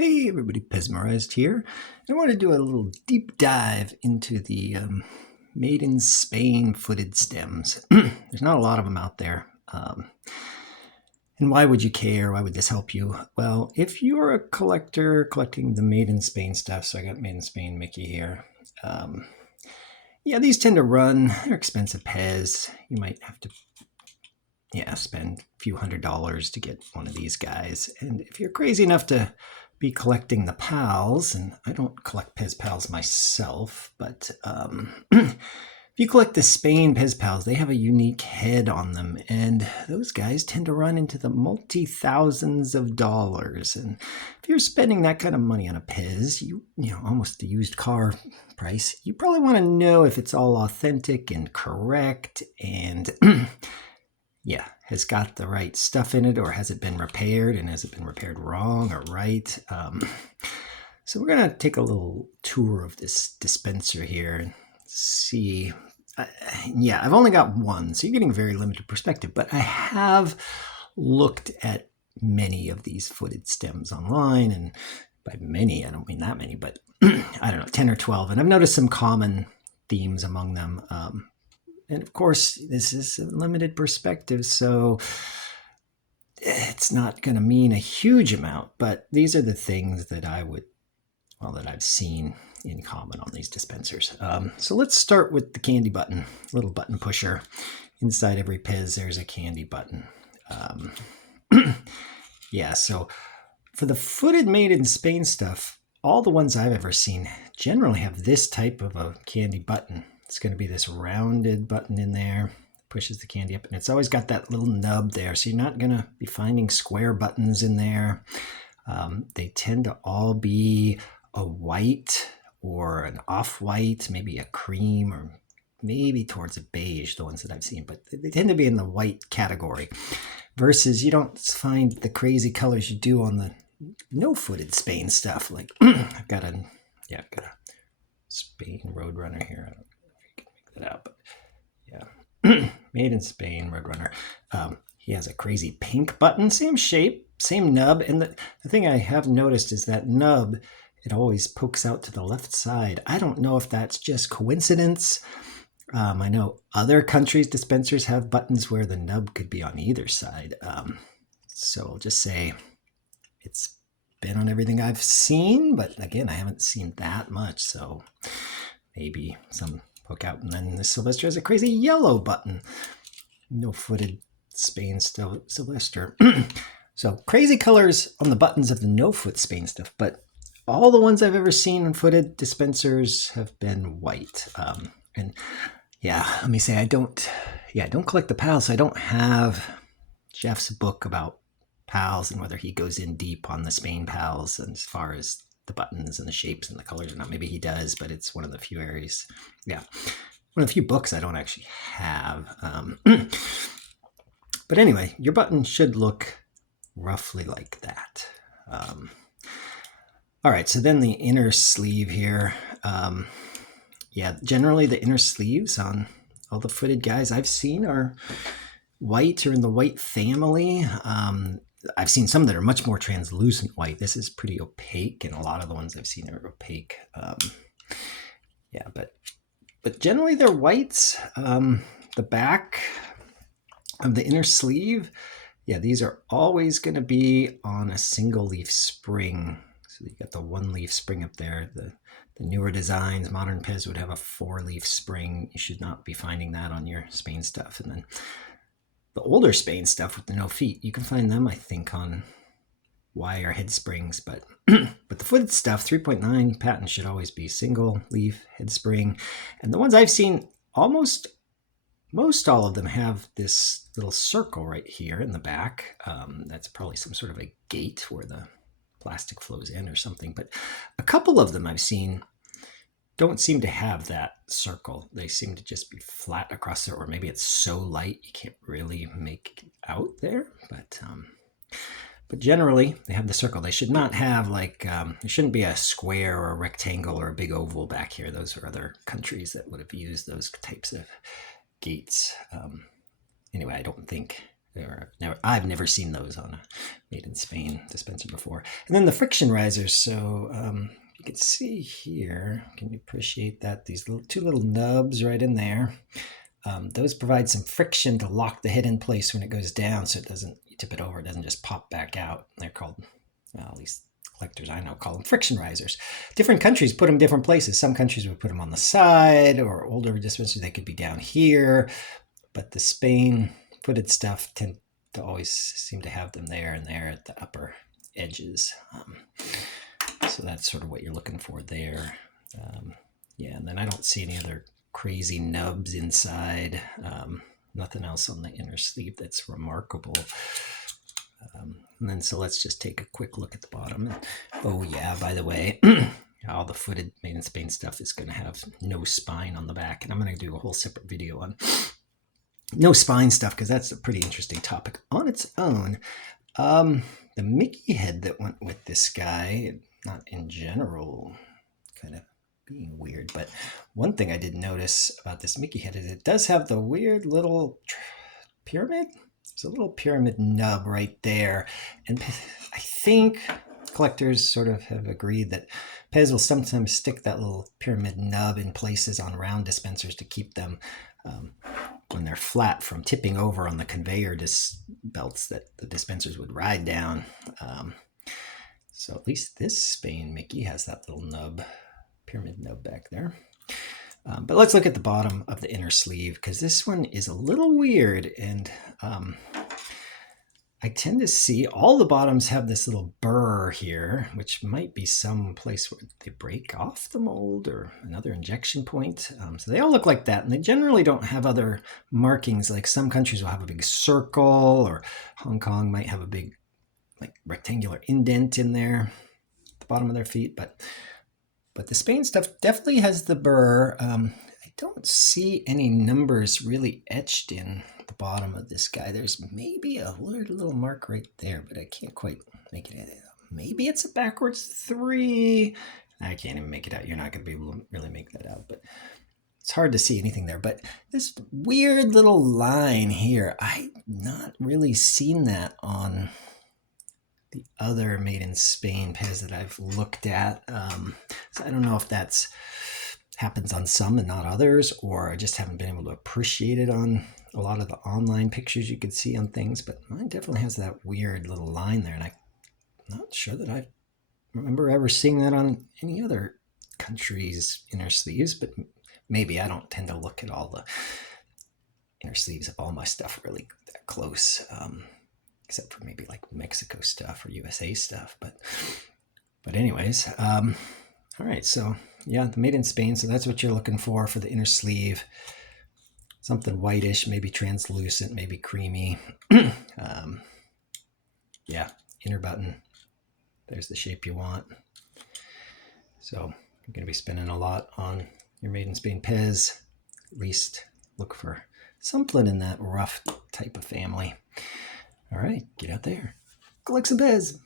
Hey everybody, Pez here. I want to do a little deep dive into the made in Spain footed stems. There's not a lot of them out there. And why would you care? Why would this help you? Well, if you're a collector collecting the made in Spain stuff, so I got made in Spain Mickey here. Yeah, these tend to run. They're expensive Pez. You might have to spend a few $100s to get one of these guys. And if you're crazy enough to be collecting the pals, and I don't collect Pez Pals myself, but if you collect the Spain Pez Pals, they have a unique head on them, and those guys tend to run into the multi-thousands of dollars. And if you're spending that kind of money on a Pez, you know, almost the used car price, you probably want to know if it's all authentic and correct, and yeah, has got the right stuff in it, or has it been repaired, and has it been repaired wrong or right? So we're going to take a little tour of this dispenser here and see. Yeah, I've only got one, so you're getting a very limited perspective, but I have looked at many of these footed stems online, and by many, I don't mean that many, but I don't know, 10 or 12, and I've noticed some common themes among them. And of course, this is a limited perspective, so it's not going to mean a huge amount, but these are the things that that I've seen in common on these dispensers. So let's start with the candy button, little button pusher. Inside every Pez, there's a candy button. Yeah, so for the footed made in Spain stuff, all the ones I've ever seen generally have this type of a candy button. It's going to be this rounded button in there, pushes the candy up, and it's always got that little nub there, so you're not going to be finding square buttons in there. They tend to all be a white or an off-white, maybe a cream, or maybe towards a beige, the ones that I've seen, but they tend to be in the white category, versus you don't find the crazy colors you do on the no-footed Spain stuff. Like I've got a Spain Roadrunner here. I don't out, but yeah, made in Spain Roadrunner. He has a crazy pink button, same shape, same nub, and the thing I have noticed is that nub, it always pokes out to the left side. I don't know if that's just coincidence. I know other countries' dispensers have buttons where the nub could be on either side. So I'll just say it's been on everything I've seen, but again, I haven't seen that much, so maybe some poke out. And then the Sylvester has a crazy yellow button. No footed Spain Sylvester. So crazy colors on the buttons of the no foot Spain stuff, but all the ones I've ever seen in footed dispensers have been white. And yeah, let me say I don't collect the pals, so I don't have Jeff's book about pals and whether he goes in deep on the Spain pals and as far as the buttons and the shapes and the colors or not. Maybe he does, but it's one of the few areas. Yeah, one of the few books I don't actually have. But anyway, your button should look roughly like that. All right, so then the inner sleeve here. Yeah, generally the inner sleeves on all the footed guys I've seen are white or in the white family. I've seen some that are much more translucent white. This is pretty opaque, and a lot of the ones I've seen are opaque. Yeah, but generally they're whites. The back of the inner sleeve, yeah, these are always going to be on a single leaf spring. So you got the one leaf spring up there. The newer designs, modern Pez would have a 4-leaf spring. You should not be finding that on your Spain stuff. And then the older Spain stuff with the no feet, you can find them, I think, on wire head springs, but but the footed stuff, 3.9 patent, should always be single leaf head spring. And the ones I've seen, most all of them have this little circle right here in the back. That's probably some sort of a gate where the plastic flows in or something, but a couple of them I've seen don't seem to have that circle. They seem to just be flat across there, or maybe it's so light you can't really make it out there. But generally they have the circle. They should not have like, it shouldn't be a square or a rectangle or a big oval back here. Those are other countries that would have used those types of gates. Anyway, I don't think I've never seen those on a Made in Spain dispenser before. And then the friction risers. So you can see here, can you appreciate that? These two little nubs right in there. Those provide some friction to lock the head in place when it goes down, so it doesn't, you tip it over, it doesn't just pop back out. They're called, well, at least collectors I know call them friction risers. Different countries put them different places. Some countries would put them on the side, or older dispensers, they could be down here. But the Spain footed stuff tend to always seem to have them there and there at the upper edges. So that's sort of what you're looking for there. Yeah, and then I don't see any other crazy nubs inside. Nothing else on the inner sleeve that's remarkable. And then so let's just take a quick look at the bottom. Oh yeah, by the way, all the footed Made in Spain stuff is going to have no spine on the back, and I'm going to do a whole separate video on no spine stuff because that's a pretty interesting topic on its own. The Mickey head that went with this guy, not in general, kind of being weird, but one thing I did notice about this Mickey head is it does have the weird little pyramid. There's a little pyramid nub right there, and I think collectors sort of have agreed that Pez will sometimes stick that little pyramid nub in places on round dispensers to keep them when they're flat from tipping over on the conveyor belts that the dispensers would ride down. So at least this Spain Mickey has that little nub, pyramid nub back there. But let's look at the bottom of the inner sleeve, because this one is a little weird, and I tend to see all the bottoms have this little burr here, which might be some place where they break off the mold or another injection point. So they all look like that, and they generally don't have other markings. Like some countries will have a big circle, or Hong Kong might have a big like rectangular indent in there at the bottom of their feet. But the Spain stuff definitely has the burr. I don't see any numbers really etched in the bottom of this guy. There's maybe a weird little mark right there, but I can't quite make it out. Maybe it's a backwards 3. I can't even make it out. You're not going to be able to really make that out, but it's hard to see anything there. But this weird little line here, I've not really seen that on the other Made in Spain Pez that I've looked at. So I don't know if that's happens on some and not others, or I just haven't been able to appreciate it on a lot of the online pictures you could see on things, but mine definitely has that weird little line there, and I'm not sure that I remember ever seeing that on any other country's inner sleeves, but maybe. I don't tend to look at all the inner sleeves of all my stuff really that close, except for maybe like Mexico stuff or USA stuff, but anyways, all right, so yeah, the Made in Spain, so that's what you're looking for the inner sleeve. Something whitish, maybe translucent, maybe creamy. Yeah, inner button. There's the shape you want. So you're going to be spending a lot on your Made in Spain Pez. At least look for something in that rough type of family. All right, get out there. Collect some Pez.